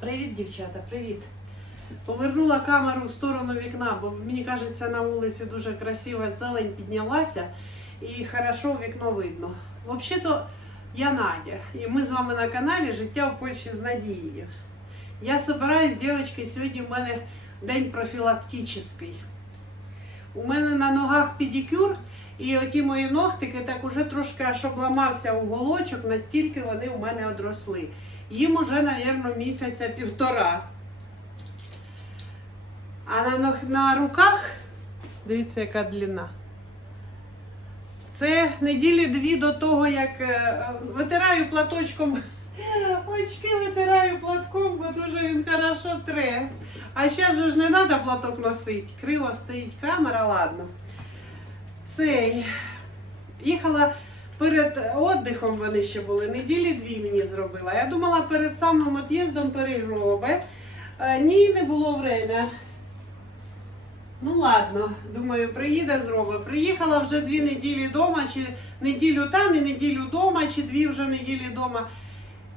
Привіт, дівчата, привіт. Повернула камеру в сторону вікна, бо мені кажеться, на вулиці дуже красива зелень піднялася і хорошо вікно видно. Взагалі-то я Надя, і ми з вами на каналі Життя в Польщі з Надією. Я збираюсь, дівчатки, сьогодні в мене день профілактичний. У мене на ногах педикюр, і оті мої ногтики так уже трошки аж обламався уголочок, настільки вони у мене одросли. Їм уже, мабуть, місяця півтора. А на, на руках, дивіться, яка длина. Це неділі дві до того, як е, витираю платочком. Очки витираю платком, бо дуже він хорошо тре. А зараз ж не треба платок носити. Криво стоїть камера, ладно. Цей. Їхала перед віддихом вони ще були. Неділі дві мені зробила. Я думала перед самим від'їздом перероби. Е, Ні, не було время. Ну ладно, думаю, приїде зробить. Приїхала вже дві неділі вдома, чи неділю там і неділю вдома, чи дві вже неділі вдома.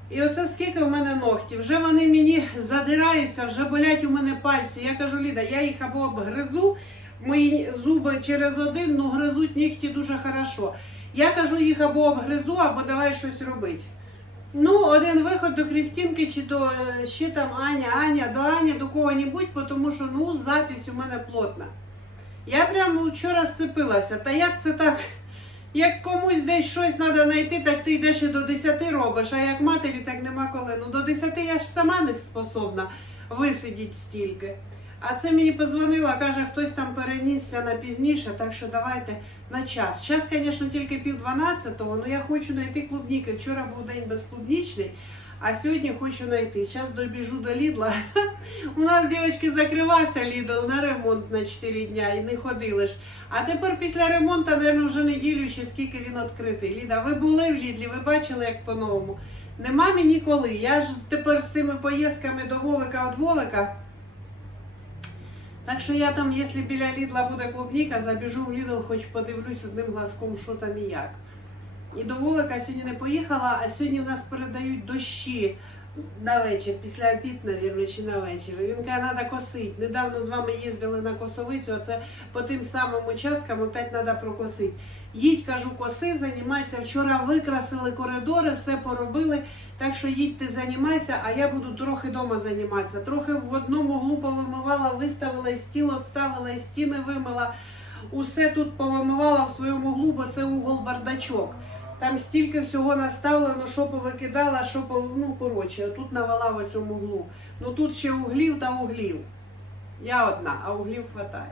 І оце скільки в мене ногтів. Вже вони мені задираються, вже болять у мене пальці. Я кажу, Ліда, я їх або обгризу, мої зуби через один, ну гризуть нігті дуже хорошо. Я кажу, їх або обгризу, або давай щось робити. Ну, один виход до Крістінки, чи до е, ще там Аня, Аня, до Ані, до кого-небудь, тому що ну, запись у мене плотна. Я прямо вчора сцепилася. Та як це так? Як комусь десь щось треба знайти, так ти йдеш і до 10 робиш, а як матері, так нема коли. Ну до 10 я ж сама не способна висидіти стільки. А це мені позвонила, каже, хтось там перенісся на пізніше, так що давайте на час. Час, звісно, тільки пів дванадцятого, але я хочу знайти клубніки. Вчора був день безклубнічний, а сьогодні хочу знайти. Зараз добіжу до Лідла. У нас, дівчатки, закривався Лідл на ремонт на 4 дня і не ходили ж. А тепер після ремонту, мабуть, вже неділю ще скільки він відкритий. Ліда, ви були в Лідлі, ви бачили, як по-новому. Нема мені коли. Я ж тепер з цими поїздками до Вовика від Вовика. Так що я там, якщо біля Лідла буде клубніка, забіжу в Лідл, хоч подивлюсь одним глазком, що там і як. І до Вовика сьогодні не поїхала, а сьогодні в нас передають дощі на вечір, після обід, мабуть, чи на вечір. Він каже, треба косити. Недавно з вами їздили на косовицю, а це по тим самим участкам опять треба прокосити. Їдь, кажу, коси, займайся. Вчора викрасили коридори, все поробили. Так що їдь ти займайся, а я буду трохи вдома займатися. Трохи в одному углу повимивала, виставила і стіло вставила, і стіни вимила. Усе тут повимивала в своєму углу, бо це угол бардачок. Там стільки всього наставлено, що повикидала, що по... ну коротше, тут навела в цьому углу. Ну тут ще углів та углів. Я одна, а углів хватає.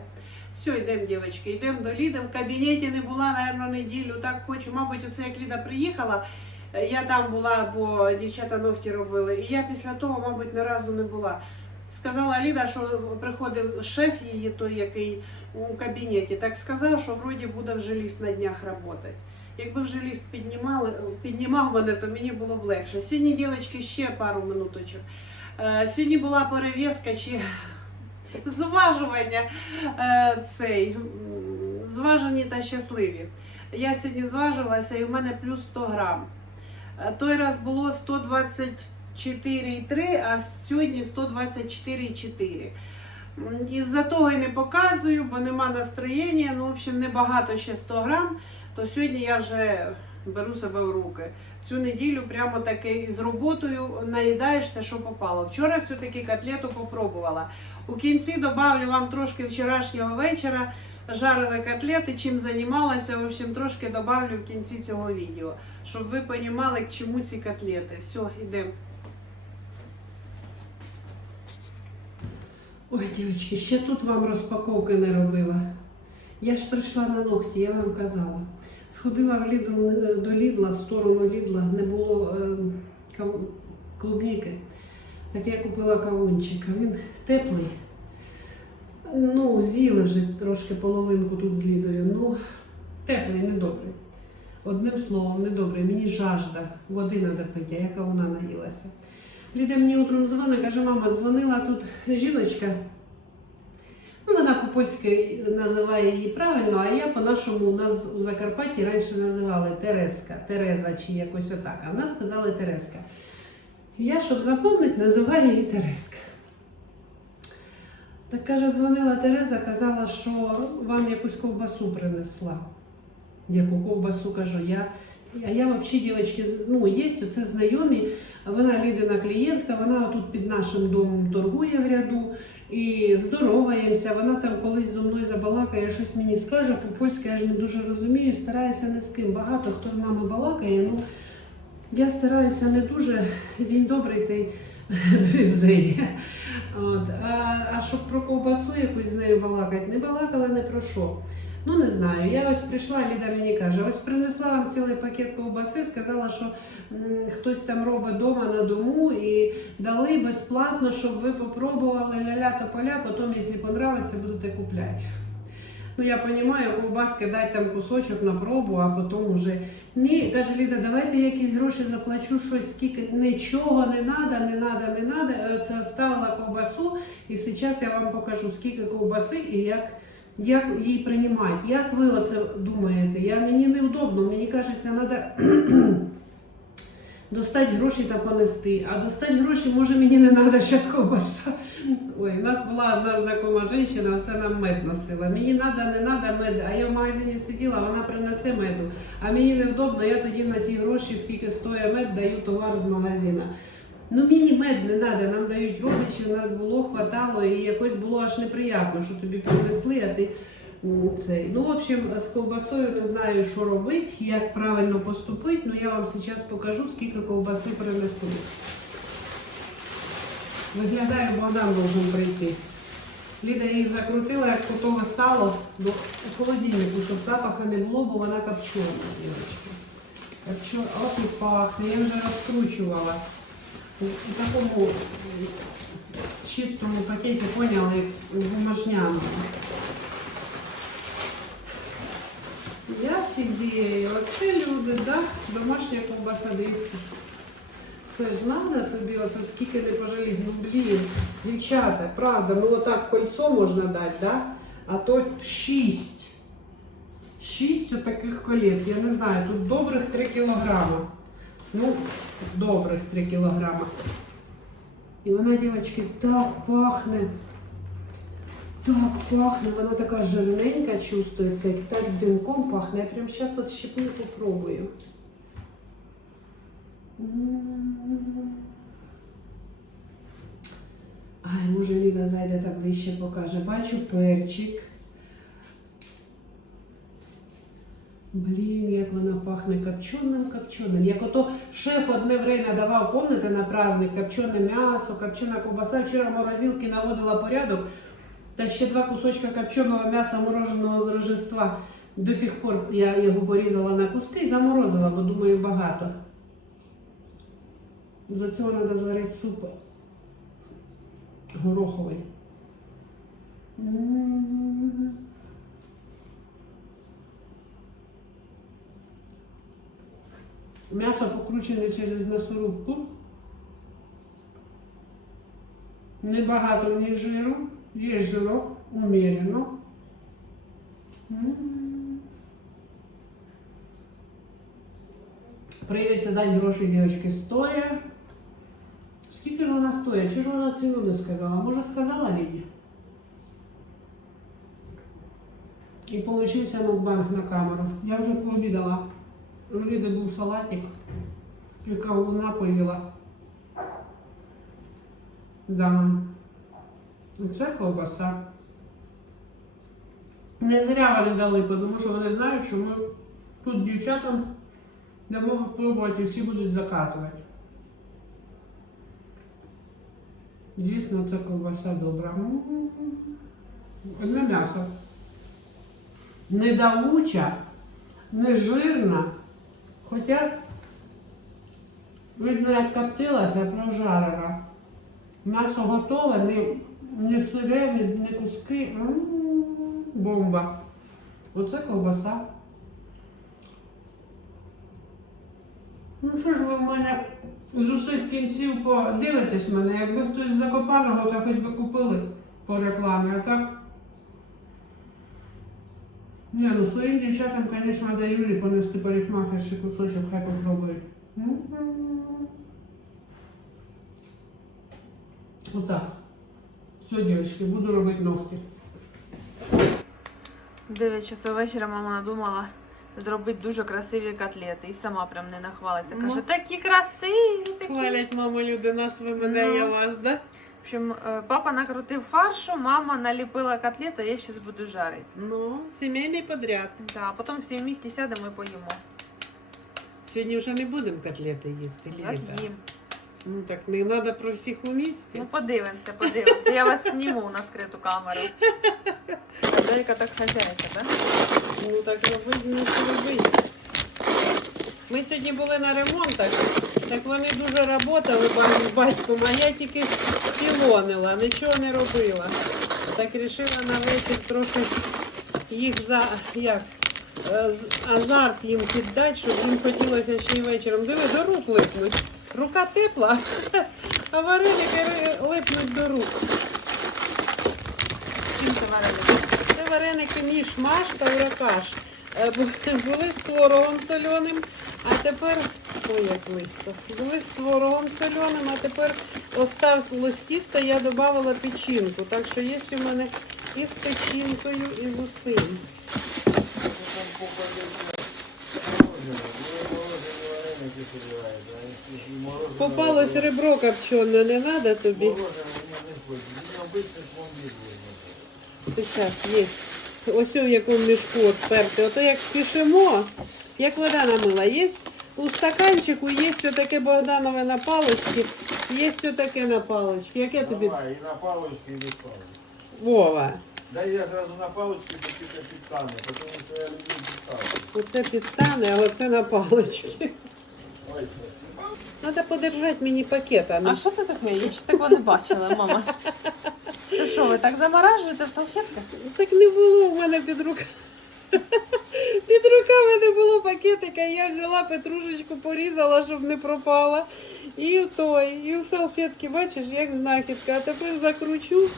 Все, йдемо, дівчатки, йдемо до Ліди. В кабінеті не була, мабуть, неділю. Так хочу. Мабуть, оце як Ліда приїхала. е, Я там була, бо дівчата ногті робили. І я після того, мабуть, ні разу не була. Сказала Ліда, що приходив шеф її, той, який у кабінеті, так сказав, що вроді буде вже ліфт на днях працювати. Якби вже ліфт піднімали, піднімав мене, то мені було б легше. Сьогодні, дівчатки, ще пару минуточок. Е, Сьогодні була перев'язка чи зважування е, цей, зважені та щасливі. Я сьогодні зважилася і в мене плюс 100 грам. Е, Той раз було 124,3, а сьогодні 124,4. Із-за того і не показую, бо нема настроєння. Ну, в общем, небагато ще 100 грам, то сьогодні я вже беру себе в руки. Цю неділю прямо таки із роботою наїдаєшся, що попало. Вчора все-таки котлету попробувала. У кінці добавлю вам трошки вчорашнього вечора. Жарили котлети, чим займалася. В общем, трошки добавлю в кінці цього відео, щоб ви розуміли, к чому ці котлети. Все, йдемо. Ой, дівчатки, ще тут вам розпаковки не робила. Я ж прийшла на ногті, я вам казала. Сходила в Лідл, е, до Лідла, в сторону Лідла, не було е, клубніки. Так я купила кавунчик, а він теплий. Ну, з'їли вже трошки половинку тут з Лідою. Ну, теплий, недобрий. Одним словом, недобрий. Мені жажда, води треба пити, яка вона наїлася. Ліда мені утром дзвонить, каже, мама, дзвонила тут жіночка. Вона по-польськи називає її правильно, а я по-нашому у нас у Закарпатті раніше називали Тереска, Тереза чи якось отак. А в нас Тереска. Я, щоб запомнити, називаю її Тереска. Так каже, дзвонила Тереза, казала, що вам якусь ковбасу принесла. Яку ковбасу кажу, я. А я взагалі, дівчатки, ну, є оце знайомі, вона Лідина клієнтка, вона тут під нашим домом торгує в ряду і здороваємося. Вона там колись зо мною забалакає, щось мені скаже, по-польськи я ж не дуже розумію, стараюся не з ким. Багато хто з нами балакає. Ну, я стараюся не дуже. День добрий візеє. От. А, а щоб про ковбасу якусь з нею балакати, не балакала не про що. Ну не знаю. Я ось прийшла, Ліда мені каже, ось принесла вам цілий пакет ковбаси, сказала, що хтось там робить вдома на дому і дали безплатно, щоб ви попробували ля-ля тополя, потім, якщо понравиться, будете купляти. Ну я розумію, ковбаски дати там кусочок на пробу, а потім вже. Ні, каже Ліда, давайте якісь гроші заплачу, щось скільки нічого не треба, не треба, не треба. Це ставила ковбасу, і зараз я вам покажу, скільки ковбаси і як, як її приймати. Як ви оце думаєте? Я, мені неудобно, мені кажеться, треба достати гроші та понести. А достати гроші, може, мені не треба зараз ковбаса. Ой, у нас була одна знакома жінка, все нам мед носила. Мені треба, не треба мед, а я в магазині сиділа, вона принесе меду. А мені невдобно, я тоді на ті гроші, скільки стоїть мед, даю товар з магазина. Ну мені мед не треба, нам дають родичі, у нас було, хватало, і якось було аж неприємно, що тобі принесли, а ти цей. Ну, в общем, з ковбасою не знаю, що робити, як правильно поступити, але я вам зараз покажу, скільки ковбаси принесли. Виглядає, Богдан должен прийти. Ліда її закрутила, як готове сало до холодильнику, щоб запаха не було, бо вона копчена, дівчатки. Копчена, от і пахне, я вже розкручувала. У, такому чистому пакеті, поняли, бумажняному. Я фігею, оце люди, да? Домашня ковбаса, дивіться. Це ж треба тобі, оце скільки не пожаліть. Ну блін, дівчата, правда, ну отак кольцо можна дати, да? А то шість. Шість отаких колець. Я не знаю, тут добрих 3 кілограма. Ну, добрих 3 кілограма. І вона, дівчатки, так пахне. Так пахне, вона така жирненька чувствується, і так димком пахне. Я прямо зараз от щепну попробую. Ай, може Ліда зайде та ближче покаже. Бачу перчик. Блін, як вона пахне копченим, копченим. Як ото шеф одне время давав, помните, на праздник копчене м'ясо, копчена ковбаса. Вчора морозилки наводила порядок. Та ще два кусочка копченого м'яса мороженого з Рождества. До сих пор я його порізала на куски і заморозила, бо думаю, багато. За цього треба зварити суп гороховий. М'ясо покручене через м'ясорубку. Небагато ні жиру, є жирок, умірено. Прийдеться дати гроші дівчатки стоя. Скільки ж вона стоїть? Чи ж вона ціну не сказала? Може сказала Ліді? І получився мукбанг на камеру. Я вже пообідала. У Ліди був салатик, яка вона поїла. Да. Це ковбаса. Не зря вони дали, тому що вони знають, що ми тут дівчатам дамо пробувати і всі будуть заказувати. Дійсно, це ковбаса добра. Одне м'ясо. Не давуча, не жирна. Хоча, видно, як коптилася, прожарена. М'ясо готове, не, не сире, не, не куски. Бомба. Оце ковбаса. Ну що ж ви в мене з усіх кінців подивитесь мене, якби хтось з Закопаного, то хоч би купили по рекламі, а так. Ні, ну своїм дівчатам, звісно, даю Юлі понести парикмахерший кусочок, хай попробують. Отак. Все, дівчатки, буду робити ногті. 9 часов вечора мама надумала зробити дуже красиві котлети. І сама прям не нахвалиться. Каже, Ну. такі красиві, такі. Хвалять, мама, люди нас виминає Ну. вас, да? В общем, е, папа накрутив фаршу, мама наліпила котлети, я зараз буду жарити. Ну, сімейний подряд. Да, а потім всі в місті сядемо і поїмо. Сьогодні вже не будемо котлети їсти, Я з'їм. Ну так не треба про всіх у місті. Ну подивимося, подивимося. Я вас зніму на скриту камеру. Далька так хазяйка, так? Ну так робити, що робити. Ми сьогодні були на ремонтах, так вони дуже працювали ба- з батьком, а я тільки пілонила, нічого не робила. Так вирішила на вечір трохи їх за як, е, азарт їм піддати, щоб їм хотілося ще й вечором. Диви, до рук липнуть. Рука тепла, а вареники липнуть до рук. Чим це варили? Це вареники міш-маш та уракаш. Е, Були з творогом соленим, а тепер. Як близько. Були з творогом соленим, а тепер оставилось тісто, я додавала печінку. Так що є у мене і з печінкою, і з усім. Попалось ребро копчене, не треба тобі? Сейчас є. Ось у якому мішку отперти. Ото як спішимо, як вода намила. Є у стаканчику, є таке Богданове на паличці, є таке на паличці. Яке тобі? Давай, і на палочки, і без палочки. Вова. Дай я зразу на палочки, бо тільки підстане, тому що я люблю підставки. Оце підстане, а оце на паличці. Ой, Треба подержати мені пакет, а А що це таке? Я ще такого не бачила, мама. Це що, ви так заморажуєте салфетки? Так не було в мене під руками. Під руками не було пакетика, я взяла петрушечку, порізала, щоб не пропала. І в той, і в салфетки, бачиш, як знахідка. А тепер закручу,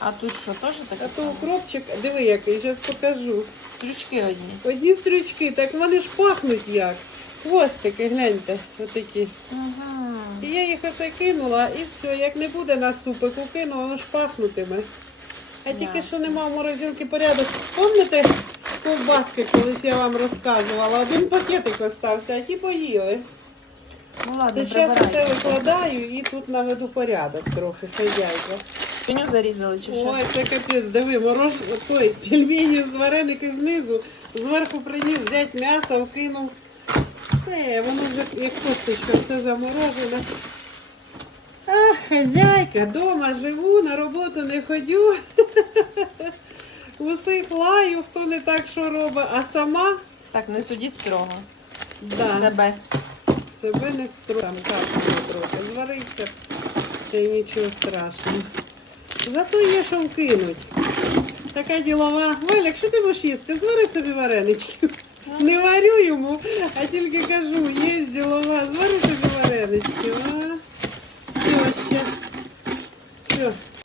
А тут що, теж а таке? то укропчик, диви який, зараз покажу. Стрючки одні. Одні стрючки, так вони ж пахнуть як. Хвостики, гляньте, отакі. Ага. І я їх оце кинула, і все, як не буде на супику, кину, воно ж пахнутиме. А тільки Ясно. що нема в морозилки порядок. Пам'ятаєте, ковбаски колись я вам розказувала, один пакетик остався, а ті поїли. Ну Це ладно, зараз це викладаю і тут наведу порядок трохи, хазяйка. Пеню зарізали чи що? Ой, це капець, диви, мороз, той, пельмені з вареники знизу, зверху приніс, взять м'ясо, вкинув. Все, воно вже як косточка, все заморожене. Ах, хазяйка, дома живу, на роботу не ходю. Усіх лаю, хто не так що робить, а сама Так, не судіть строго. да, Себе. себе не строю. Там кашу трохи зварився, це й нічого страшного. Зато є що вкинуть. Така ділова. Валя, що ти будеш їсти? Звари собі варенички. Не варю йому, а тільки кажу, є ділова, звари собі варенички. А? Що ще? Що?